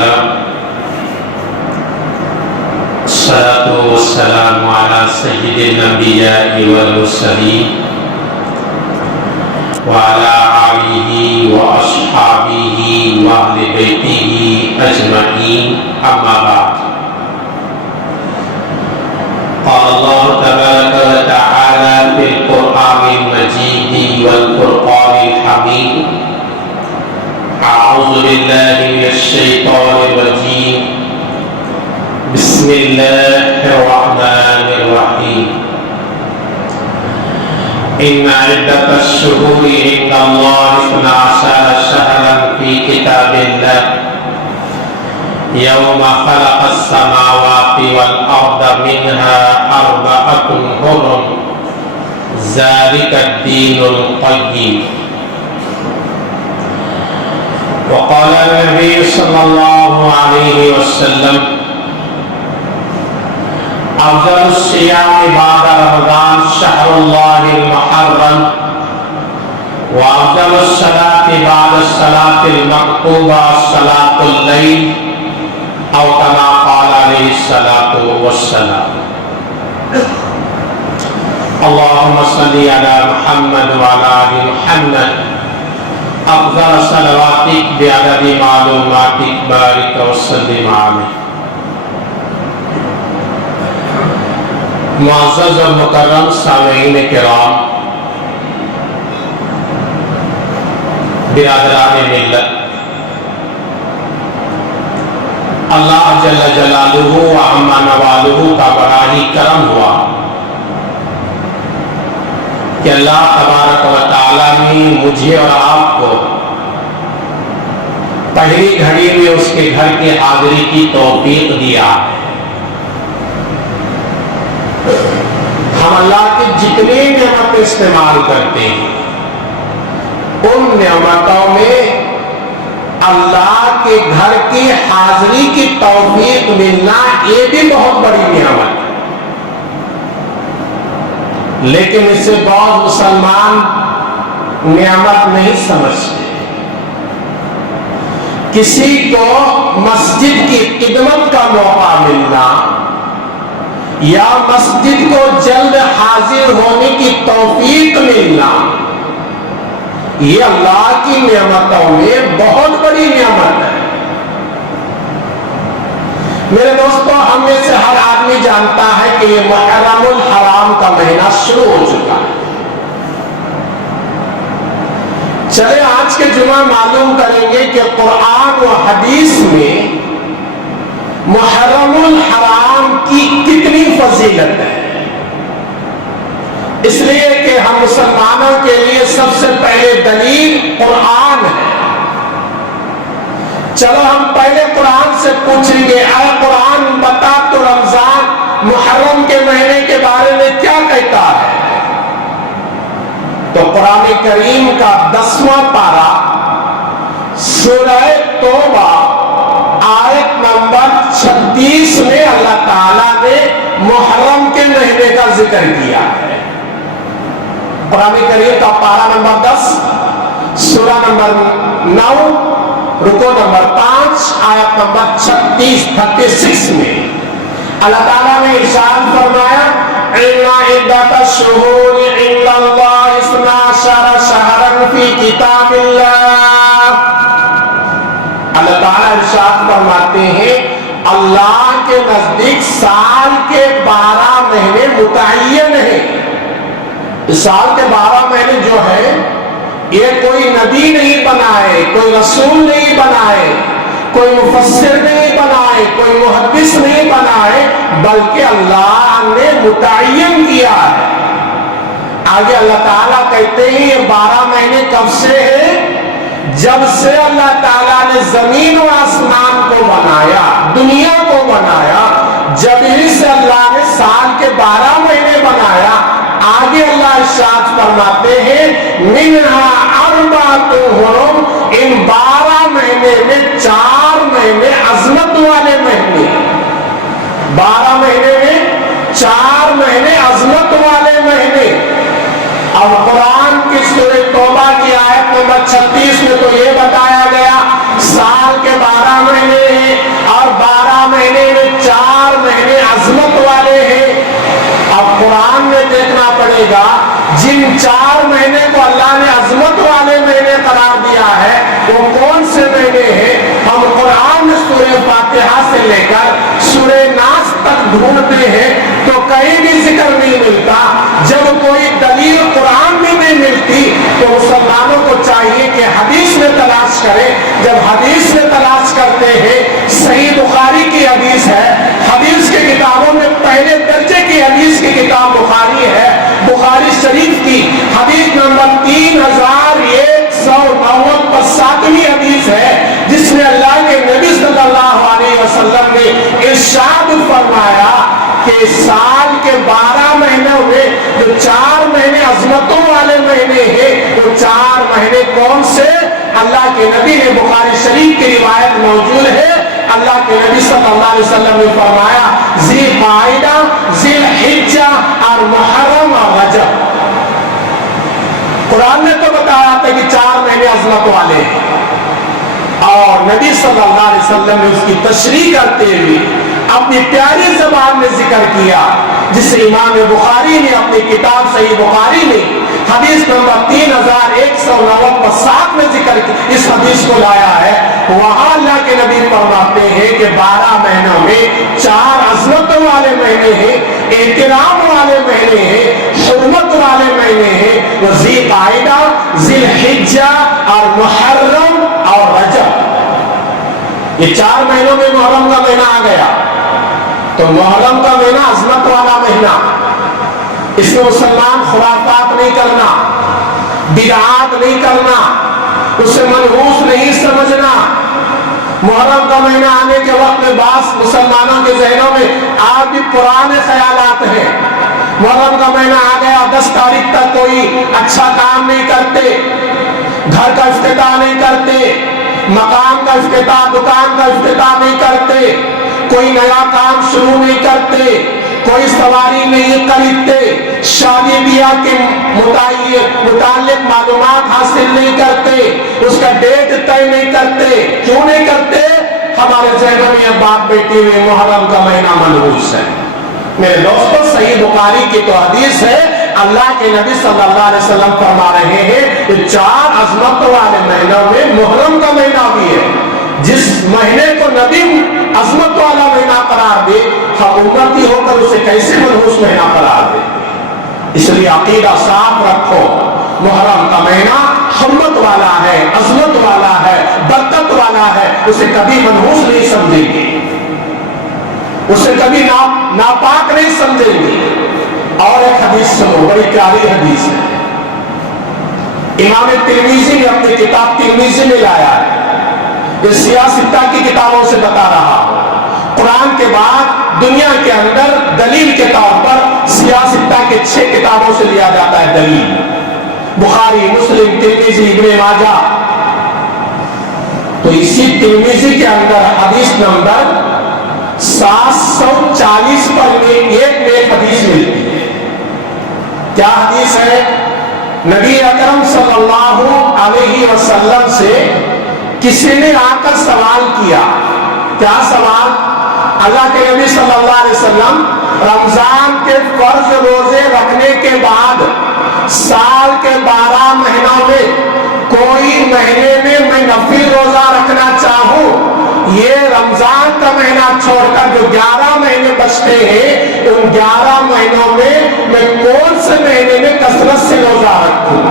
لله الصلاة والسلام على سيد الأنبياء والمرسلين وعلى آله وأصحابه وأهل بيته أجمعين أما بعد قال الله تبارك وتعالى في القرآن المجيد والفرقان الحميد أعوذ بالله من الشيطان الرجيم بسم الله الرحمن الرحيم إن عدة الشهور عند الله 12 شهرا في كتاب الله يوم خلق السماوات والأرض منها 4 حرم ذلك الدين القيم. وقال النبي صلى الله عليه وسلم أفضل الصيام بعد رمضان شهر الله المحرم وأفضل الصلاة بعد الصلاة المكتوبة صلاة الليل أو كما قال عليه الصلاة والسلام. اللهم صل على محمد وعلى آل محمد أفضل صلواتك بعدد معلوماتك بارك وسلم عليه. معزز و مکرم سامعین کرام، برادران ملت، اللہ جل جلالہ و عما نوالہ کا بڑا ہی کرم ہوا کہ اللہ تبارک و تعالی نے مجھے اور آپ کو پہلی گھڑی میں اس کے گھر کی حاضری کی توفیق دیا. ہم اللہ کی جتنی نعمتیں استعمال کرتے ہیں ان نعمتوں میں اللہ کے گھر کی حاضری کی توفیق ملنا یہ بھی بہت بڑی نعمت ہے. لیکن اس سے بہت مسلمان نعمت نہیں سمجھتے. کسی کو مسجد کی خدمت کا موقع ملنا یا مسجد کو جلد حاضر ہونے کی توفیق ملنا یہ اللہ کی نعمتوں میں بہت بڑی نعمت ہے. میرے دوستو، ہم میں سے ہر آدمی جانتا ہے کہ یہ محرم الحرام کا مہینہ شروع ہو چکا ہے. چلے آج کے جمعہ معلوم کریں گے کہ قرآن و حدیث میں محرم الحرام کی کتنی فضیلت ہے. اس لیے کہ ہم مسلمانوں کے لیے سب سے پہلے دلیل قرآن ہے. چلو ہم پہلے قرآن سے پوچھیں گے، اے قرآن بتا تو رمضان محرم کے مہینے کے بارے میں کیا کہتا ہے؟ تو قرآن کریم کا 10واں پارہ سورہ توبہ آیت نمبر 36 میں اللہ تعالیٰ نے محرم کے مہینے کا ذکر کیا ہے. قرآن کریم کا پارہ نمبر 10 سورہ نمبر 9 رکو نمبر 5 آیت نمبر 36 میں اللہ تعالیٰ نے ارشاد فرمایا إِنَّ عِدَّةَ الشُّهُورِ عِندَ اللَّهِ 12 شَهْرًا فِي كِتَابِ اللَّهِ. اللہ تعالیٰ ارشاد فرماتے ہیں اللہ کے نزدیک سال کے 12 مہینے متعین ہیں. سال کے 12 مہینے جو ہے یہ کوئی نبی نہیں بنائے، کوئی رسول نہیں بنائے، کوئی مفسر نہیں بنائے، کوئی محدث نہیں بنائے، بلکہ اللہ نے متعین کیا ہے. آگے اللہ تعالیٰ کہتے ہیں یہ 12 مہینے کب سے ہیں؟ جب سے اللہ تعالیٰ نے زمین و آسمان کو بنایا، دنیا کو بنایا، جب ہی سے اللہ نے سال کے 12 مہینے بنایا. آگے اللہ ارشاد فرماتے ہیں منہا اربعۃ حرم، ان 12 مہینے میں 4 مہینے عظمت والے مہینے. 12 مہینے میں 4 مہینے عظمت والے مہینے. اب قرآن کی سورہ توبہ کی آیت نمبر 36 میں تو یہ بتایا گیا سال کے 12 مہینے ہیں اور 12 مہینے میں 4 مہینے عظمت والے ہیں۔ اب قرآن میں دیکھنا پڑے گا جن 4 مہینے کو اللہ نے عظمت والے مہینے قرار دیا ہے وہ کون سے مہینے ہیں؟ ہم قرآن میں سورہ فاتحہ سے لے کر سورہ ناس تک ڈھونڈتے ہیں تو کہیں بھی ذکر نہیں ملتا۔ جب کوئی دلیل قرآن میں نہیں ملتی تو مسلمانوں کو چاہیے کہ حدیث میں تلاش کریں۔ جب حدیث میں تلاش کرتے ہیں، صحیح بخاری کی حدیث ہے، حدیث کی کتابوں میں پہلے درجے کی حدیث کی کتاب بخاری ہے، بخاری شریف کی حدیث نمبر 3190 پر 7ویں حدیث ہے، جس میں اللہ کے نبی صلی اللہ علیہ وسلم نے ارشاد فرمایا کہ سال کے 12 مہینوں میں جو 4 مہینے عظمتوں والے مہینے ہیں وہ 4 مہینے کون سے؟ اللہ کے نبی نے بخاری شریف کی روایت موجود ہے، اللہ کے نبی صلی اللہ علیہ وسلم نے فرمایا ذی قعدہ، ذی الحجہ اور محرم اور رجب۔ قرآن نے تو بتایا تھا کہ 4 مہینے عظمت والے ہیں، اور نبی صلی اللہ علیہ وسلم نے اس کی تشریح کرتے ہوئے اپنی پیاری زبان میں ذکر کیا، جسے امام بخاری نے اپنی کتاب صحیح بخاری میں حدیث نمبر 3190 پر 7 میں ذکر اس حدیث کو لایا ہے۔ وہاں اللہ کے نبی فرماتے ہیں کہ 12 مہینوں میں 4 عظمتوں والے مہینے ہیں، احترام والے مہینے ہیں، حرمت والے مہینے ہیں، وہ ذی قعدہ، ذی الحجہ اور محرم اور رجب۔ یہ 4 مہینوں میں محرم کا مہینہ آ گیا، تو محرم کا مہینہ عظمت والا مہینہ، اس میں مسلمان خرافات نہیں کرنا، بدعات نہیں کرنا، اسے منحوس نہیں سمجھنا۔ محرم کا مہینہ آنے کے وقت میں بعض مسلمانوں کے ذہنوں میں آج بھی پرانے خیالات ہیں۔ محرم کا مہینہ آ گیا، 10 تاریخ تک کوئی اچھا کام نہیں کرتے، گھر کا افتتاح نہیں کرتے، مکان کا افتتاح، دکان کا افتتاح نہیں کرتے، کوئی نیا کام شروع نہیں کرتے، کوئی سواری نہیں خریدتے، شادی بیاہ کے متعلق معلومات حاصل نہیں کرتے، اس کا ڈیٹ طے نہیں کرتے۔ کیوں نہیں کرتے؟ ہمارے ذہنوں میں یہ بات بیٹھی ہوئی محرم کا مہینہ منحوس ہے۔ میرے دوستو، صحیح بخاری کی تو حدیث ہے، اللہ کے نبی صلی اللہ علیہ وسلم فرما رہے ہیں کہ 4 عظمت والے مہینوں میں محرم کا مہینہ بھی ہے۔ جس مہینے کو نبی عظمت والا مہینہ قرار دے، ہم امتی ہو کر اسے کیسے منحوس مہینہ قرار دے؟ اس لیے عقیدہ صاف رکھو، محرم کا مہینہ حرمت والا ہے، عظمت والا ہے، برکت والا ہے، اسے کبھی منحوس نہیں سمجھیں گے، اسے کبھی ناپاک نہیں سمجھیں گے۔ اور ایک حدیث سنو، بڑی پیاری حدیث ہے، امام ترمذی نے اپنی کتاب ترمذی میں لایا ہے، یہ سیاستہ کی کتابوں سے بتا رہا ہوں۔ قرآن کے بعد دنیا کے اندر دلیل کے طور پر سیاستہ کے 6 کتابوں سے لیا جاتا ہے دلیل، بخاری، مسلم، ترمذی، ابن ماجہ۔ تو اسی ترمذی کے اندر حدیث نمبر 740 پر ایک حدیث ملتی ہے۔ کیا حدیث ہے؟ نبی اکرم صلی اللہ علیہ وسلم سے کسی نے آ کر سوال کیا۔ کیا سوال؟ اللہ کے نبی صلی اللہ علیہ وسلم رمضان کے فرض روزے رکھنے کے بعد سال کے 12 مہینوں میں کوئی مہینے میں میں نفل روزہ رکھنا چاہوں، یہ رمضان کا مہینہ چھوڑ کر جو 11 مہینے بچتے ہیں، ان 11 مہینوں میں کون سے مہینے میں کثرت سے روزہ رکھوں؟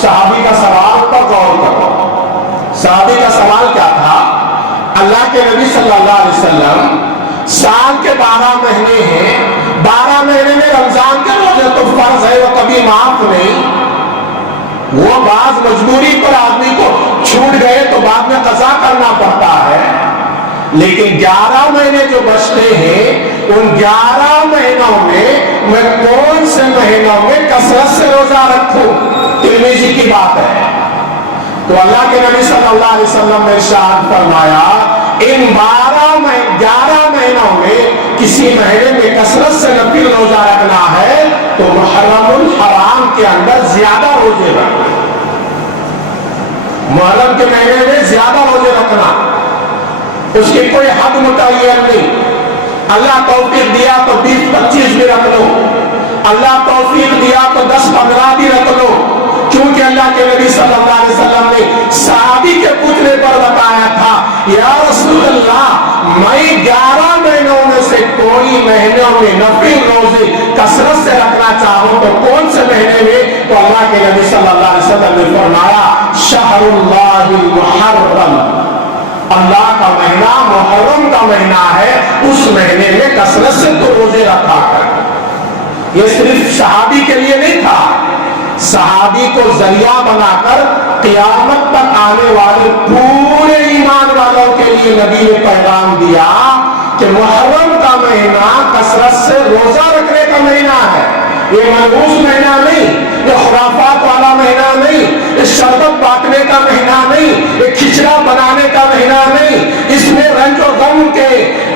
صحابی کا سوال پر غور کرو۔ صحابی کا سوال کیا تھا؟ اللہ کے نبی صلی اللہ علیہ وسلم سال کے 12 مہینے ہیں، 12 مہینے میں رمضان کے روزے تو فرض ہے، وہ کبھی معاف نہیں، وہ بعض مجبوری پر آدمی کو چھوٹ گئے تو بعد میں قضا کرنا پڑتا ہے، لیکن 11 مہینے جو بچتے ہیں ان 11 مہینوں میں کون سے مہینوں میں کثرت سے روزہ رکھوں؟ ترمذی کی بات ہے۔ تو اللہ کے نبی صلی اللہ علیہ وسلم نے ارشاد فرمایا ان 11 مہینوں میں کسی مہینے میں کثرت سے نفل روزہ رکھنا ہے تو محرم الحرام کے اندر زیادہ روزے رکھنا، محرم کے مہینے میں زیادہ روزے رکھنا۔ اس کی کوئی حد متعین نہیں. اللہ توفیق دیا تو 20-25 بھی رکھ لو, اللہ توفیق دیا تو 10-15 بھی رکھ لو, کیونکہ اللہ کے نبی صلی اللہ علیہ وسلم نے صحابی کے پوچھنے پر بتایا تھا, یا رسول اللہ میں 11 مہینوں میں سے کوئی مہینوں میں نفل روزے کثرت سے رکھنا چاہوں تو کون سے مہینے میں؟ تو اللہ کے نبی صلی اللہ علیہ وسلم نے فرمایا شہر اللہ المحرم, اللہ کا مہینہ محرم کا مہینہ ہے, اس مہینے میں کثرت سے تو روزے رکھا کر. یہ صرف صحابی کے لیے نہیں تھا, صحابی کو ذریعہ بنا کر قیامت تک آنے والے پورے ایمان والوں کے لیے نبی نے پیغام دیا کہ محرم کا مہینہ کثرت سے روزہ رکھنے کا مہینہ ہے. یہ منحوس مہینہ نہیں, یہ خرافات والا مہینہ نہیں, یہ شربت بانٹنے کا مہینہ نہیں, یہ کھچڑا بنانے کا مہینہ نہیں, اس میں رنج و غم کے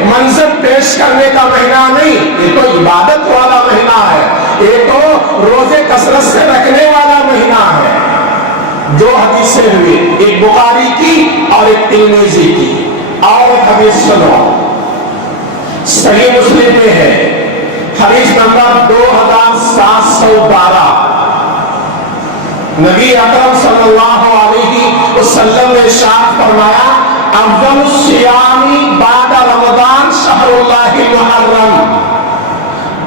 منظر پیش کرنے کا مہینہ نہیں, یہ تو عبادت والا مہینہ ہے, یہ تو روزے کثرت سے رکھنے والا مہینہ ہے. دو حدیثیں ہوئی, ایک بخاری کی اور ایک ترمذی کی. اور ایک حدیث سنو, صحیح مسلم میں ہے, حدیث نمبر 2712. نبی اکرم صلی اللہ علیہ وسلم نے ارشاد فرمایا افضل الصیام بعد رمضان شہر اللہ المحرم,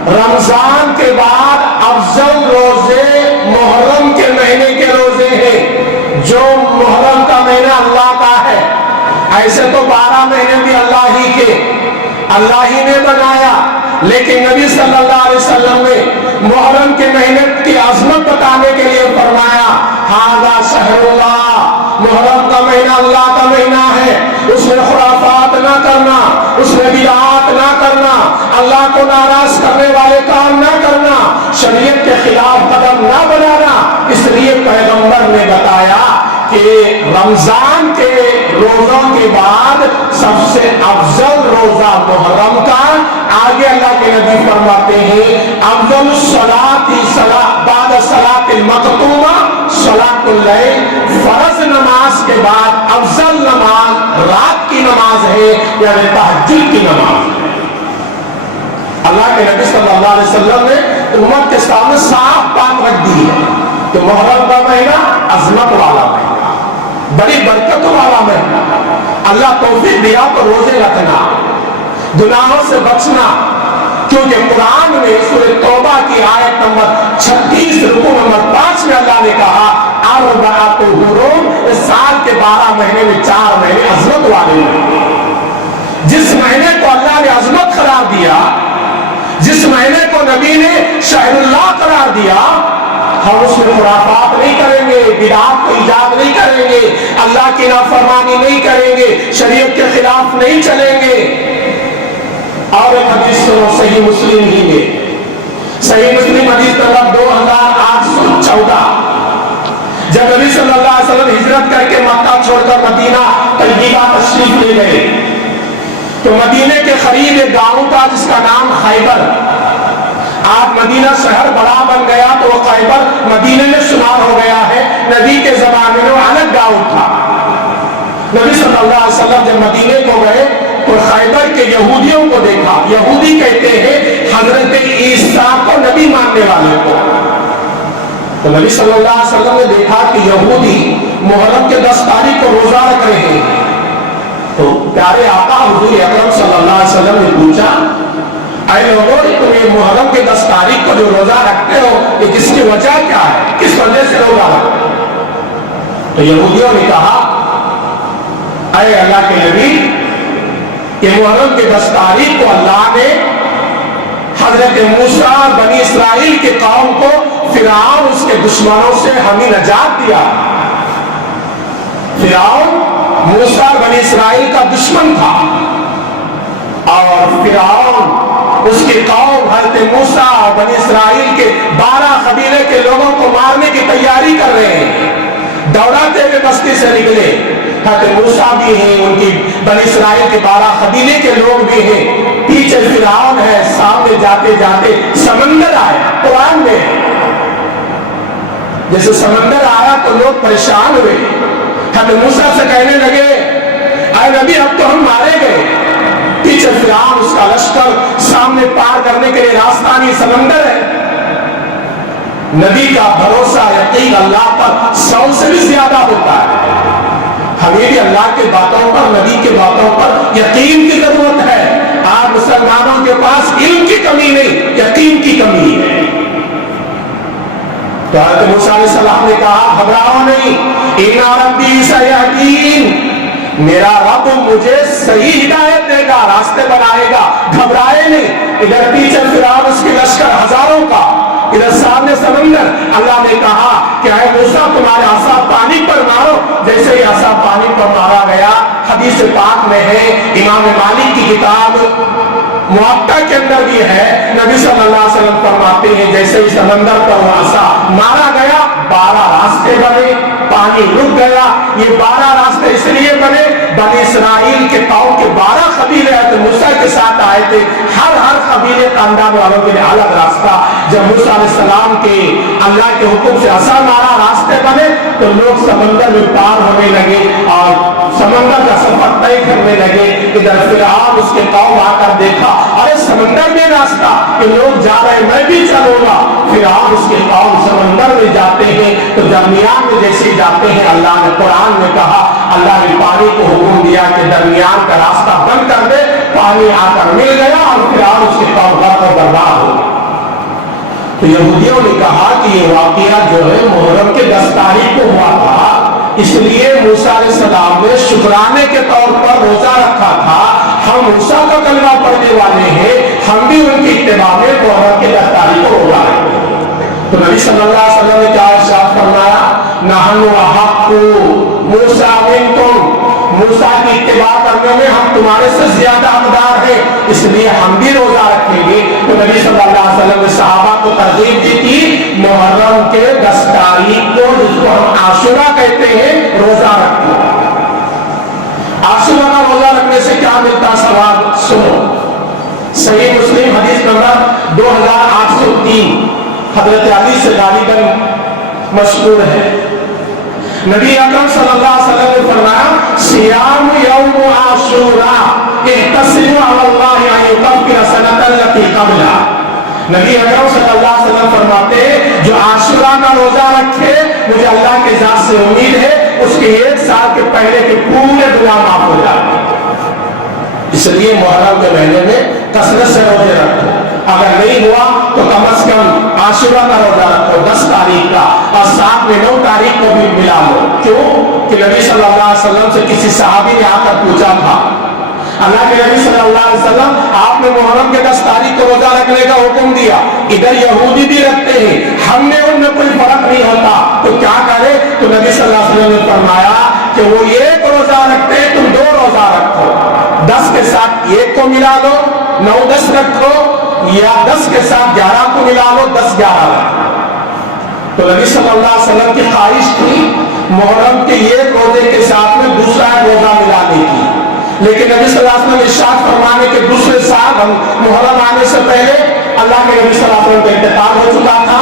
رمضان کے بعد افضل روزے محرم کے مہینے کے روزے ہیں, جو محرم کا مہینہ اللہ کا ہے. ایسے تو 12 مہینے بھی اللہ ہی نے بنایا, لیکن نبی صلی اللہ علیہ وسلم نے محرم کے مہینے کی عظمت بتانے کے لیے فرمایا ھذا شہر اللہ, محرم کا مہینہ اللہ کا مہینہ ہے, اس میں خرافات نہ کرنا, اس میں بدعات نہ کرنا, اللہ کو ناراض کرنے والے کام نہ کرنا, شریعت کے خلاف قدم نہ بنانا. اس لیے پیغمبر نے بتایا کہ رمضان کے روزوں کے بعد سب سے افضل روزہ محرم کا. آگے اللہ کے نبی فرماتے ہیں افضل الصلاۃ بعد صلاۃ المکتوبہ صلاۃ اللیل, فرض نماز کے بعد افضل نماز رات کی نماز ہے, یعنی تہجد کی نماز. اللہ کے نبی صلی اللہ علیہ وسلم نے امت کے سامنے صاف بات رکھ دی ہے کہ محرم کا مہینہ عظمت والا مہینہ, بڑی برکت والا مہینہ. اللہ توفیق دیا تو روزے رکھنا, گناہوں سے بچنا, کیونکہ قرآن میں سورہ توبہ کی آیت نمبر 36 رکوع نمبر 5 میں اللہ نے کہا اربعۃ حرم, اس سال کے 12 مہینے میں 4 مہینے عظمت والے ہیں. جس مہینے کو اللہ نے عظمت قرار دیا, جس مہینے کو نبی نے شہر اللہ قرار دیا, ہم اس میں خرافات نہیں کریں گے, بدعات کو ایجاد نہیں کریں گے, اللہ کی نافرمانی نہیں کریں گے, شریعت کے خلاف نہیں چلیں گے. اور ایک حدیث سنو صحیح مسلم ہی میں, صحیح مسلم حدیث نمبر 2814. جب نبی صلی اللہ علیہ وسلم ہجرت کر کے مکہ چھوڑ کر مدینہ طیبہ تشریف لے گئے تو مدینے کے قریب ایک گاؤں تھا جس کا نام خیبر. آج مدینہ شہر بڑا بن گیا تو وہ خیبر مدینے میں شمار ہو گیا ہے, نبی کے زمانے میں وہ الگ گاؤں تھا. نبی صلی اللہ علیہ وسلم جب مدینے کو گئے تو خیبر کے یہودیوں کو دیکھا. یہودی کہتے ہیں حضرت عیسیٰ کو نبی ماننے والے کو. تو نبی صلی اللہ علیہ وسلم نے دیکھا کہ یہودی محرم کے 10 تاریخ کو روزہ رکھ رہے ہیں. تو پیارے آقا حضور اکرم صلی اللہ علیہ وسلم نے پوچھا اے لوگوں, تم یہ محرم کے 10 تاریخ کو جو روزہ رکھتے ہو یہ کس کی وجہ کیا ہے, کس وجہ سے روزہ رکھتے ہو؟ تو یہودیوں نے کہا اے اللہ کے نبی, کہ محرم کے 10 تاریخ کو اللہ نے حضرت موسیٰ بنی اسرائیل کے قوم کو فرعون اس کے دشمنوں سے ہمیں نجات دیا. فرعون موسیٰ بنی اسرائیل کا دشمن تھا اور فرعون اس کی قوم حضرت موسیٰ بنی اسرائیل کے 12 قبیلے کے لوگوں کو مارنے کی تیاری کر رہے ہیں. دوڑاتے ہوئے بستی سے نکلے, حضرت موسیٰ بھی ہیں, ان کی بنی اسرائیل کے 12 قبیلے کے لوگ بھی ہیں, پیچھے فرعون ہے, سامنے جاتے جاتے سمندر آیا. قرآن میں جیسے سمندر آیا تو لوگ پریشان ہوئے, حضرت موسیٰ سے کہنے لگے اے نبی اب تو ہم مارے گئے. پیچھے فرعون اس کا لشکر, سامنے پار کرنے کے لیے راستہ نہیں, سمندر ہے. نبی کا بھروسہ یقین اللہ پر 100 سے بھی زیادہ ہوتا ہے. ہمیں بھی اللہ کے باتوں پر, نبی کے باتوں پر یقین کی ضرورت ہے. آج مسلمانوں کے پاس علم کی کمی نہیں, یقین کی کمی ہے. تو حضرت موسیٰ علیہ السلام نے کہا گھبراؤ نہیں, ان ربی سیہدین, میرا رب مجھے صحیح ہدایت دے گا, راستے بنائے گا, گھبرائے نہیں. ادھر پیچھے فرعون اس کے لشکر ہزاروں کا, ادھر سامنے سمندر. اللہ نے کہا کہ اے موسیٰ تمہارے عصا پانی پر مارو. جیسے ہی عصا پانی پر مارا گیا, حدیث پاک میں ہے, امام مالک کی کتاب موطا کے اندر بھی ہے, نبی صلی اللہ علیہ وسلم فرماتے ہیں جیسے ہی سمندر پر وہ عصا مارا گیا 12 راستے بنے, پانی رک گیا. یہ 12 راستے اس لیے بنے, بنی اسرائیل کے قوم کے 12 قبیلے تو موسیٰ کے ساتھ آئے تھے, ہر قبیلے خاندان والوں کے لیے الگ راستہ. جب موسیٰ علیہ السلام کے اللہ کے حکم سے عصا مارا, راستے بنے, تو لوگ سمندر میں پار ہونے لگے اور سمندر کا سفر طے کرنے لگے. ادھر فرعون اس کے قوم آ کر دیکھا, ارے سمندر میں راستہ, کہ لوگ جا رہے میں بھی چلوں گا. فرعون اس کے قوم سمندر میں جاتے ہیں تو درمیان میں جیسے جاتے ہیں, اللہ نے قرآن میں کہا, اللہ نے پانی کو حکم دیا کہ درمیان کا راستہ بند کر دے. پانی آ کر مل گیا اور فرعون اس کے قوم غرق و برباد ہو گئی. تو یہودیوں نے کہا کہ یہ واقعہ جو ہے محرم کے 10 تاریخ کو ہوا تھا, اس لیے موسیٰ علیہ السلام نے شکرانے کے طور پر روزہ رکھا تھا. ہم موسیٰ کا کلمہ پڑھنے والے ہیں, ہم بھی ان کی اتباع میں محرم کے 10 تاریخ کو روزہ رکھیں. تو نبی صلی اللہ علیہ وسلم نے کیا ارشاد فرمایا, نحن احق موسیٰ منکم, موسیٰ کی اتباع کرنے میں ہم تمہارے سے زیادہ حقدار ہیں, اس لیے ہم بھی روزہ رکھیں گے. تو نبی صلی اللہ علیہ وسلم نے صحابہ کو ترغیب دی تھی محرم کے 10 تاریخ کو, جس کو ہم عاشورہ کہتے ہیں, روزہ رکھو. عاشورہ کا روزہ رکھنے سے کیا ملتا ثواب سنو. صحیح مسلم حدیث نمبر 2803, حضرت علی سے غالباً مشہور ہے. نبی اکرم صلی اللہ علیہ وسلم نے فرمایا صیام یوم عاشورہ احتسبوا علی اللہ ان یکفر سنۃ التی قبلہ. نبی اکرم صلی اللہ علیہ وسلم فرماتے ہیں جو عاشورہ کا روزہ رکھے, مجھے اللہ کے ذات سے امید ہے اس کے 1 سال کے پہلے کے پورے گناہ معاف ہو جائیں گے. اس لیے محرم کے مہینے میں کثرت سے روزے رکھو. اگر نہیں ہوا تو کم از کم عاشورہ کا روزہ رکھو 10 تاریخ کا, اور ساتھ میں 9 تاریخ کو بھی ملا لو. کیوں کہ نبی صلی اللہ علیہ وسلم سے کسی صحابی نے آ کر پوچھا تھا, اللہ کے نبی صلی اللہ علیہ وسلم آپ نے محرم کے 10 تاریخ کو روزہ رکھنے کا حکم دیا, ادھر یہودی بھی رکھتے ہیں, ہم نے ان میں کوئی فرق نہیں ہوتا, تو کیا کرے. تو نبی صلی اللہ علیہ وسلم نے فرمایا کہ وہ 1 روزہ رکھتے ہیں, تم 2 روزہ رکھو. 10 کے ساتھ 1 کو ملا لو, 9-10 رکھو, یا 10 کے ساتھ 11 کو ملا لو, 10-11 رکھو. تو نبی صلی اللہ علیہ وسلم کی خواہش تھی محرم کے 1 روزے کے ساتھ میں دوسرا روزہ ملانے کی, لیکن نبی صلی اللہ علیہ وسلم ارشاد فرمانے کے دوسرے سال محرم آنے سے پہلے اللہ کے نبی صلی اللہ علیہ وسلم کا انتقال ہو چکا تھا.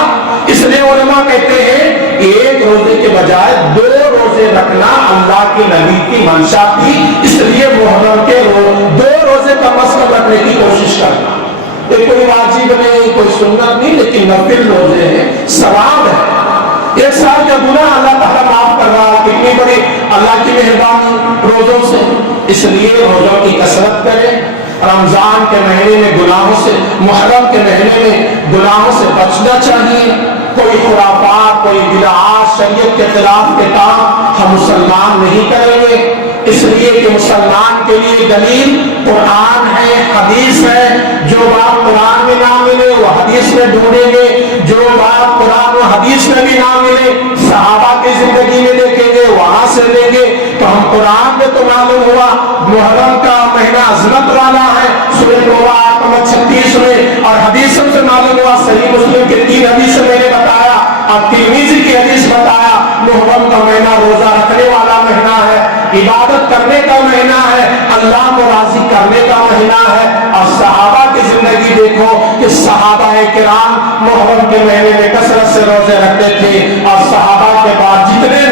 اس لیے علماء کہتے ہیں 1 روزے کے بجائے 2 روزے رکھنا اللہ کے نبی کی منشا تھی, اس لیے محرم کے 2 روزے کم از کم رکھنے کی کوشش کرنا. یہ کوئی واجب نہیں, کوئی سنت نہیں, لیکن نفل روزے ہیں, ثواب ہے. 1 سال کا گناہ اللہ تعالیٰ معاف کر رہا ہے, کتنی بڑی اللہ کی مہربانی روزوں سے. اس لیے روزوں کی کثرت کریں. رمضان کے مہینے میں گناہوں سے, محرم کے مہینے میں گناہوں سے بچنا چاہیے. کوئی خرافات, کوئی بدعات, شریعت کے خلاف کے کام ہم مسلمان نہیں کریں گے, اس لیے کہ مسلمان کے لیے دلیل قرآن ہے, حدیث ہے. جو بات قرآن میں نہ ملے وہ حدیث میں ڈھونڈیں گے, جو بات قرآن و حدیث میں بھی نہ ملے صحابہ کی زندگی میں دیکھیں گے, وہاں سے لیں گے. تو ہم قرآن میں تو معلوم ہوا محرم کا مہینہ عظمت والا ہے, سورہ توبہ آیت نمبر 36 میں, اور حدیثوں سے معلوم ہوا صحیح مسلم کے 3 حدیث میں نے بتایا, اور ترمذی کی حدیث بتایا محرم کا مہینہ روزہ رکھنے والا مہینہ ہے, عبادت کرنے کا مہینہ ہے, اللہ کو راضی کرنے کا مہینہ ہے. اور صحابہ کی زندگی دیکھو کہ صحابہ کرام محرم کے مہینے میں کثرت سے روزے رکھتے تھے, اور صحابہ کے بعد جتنے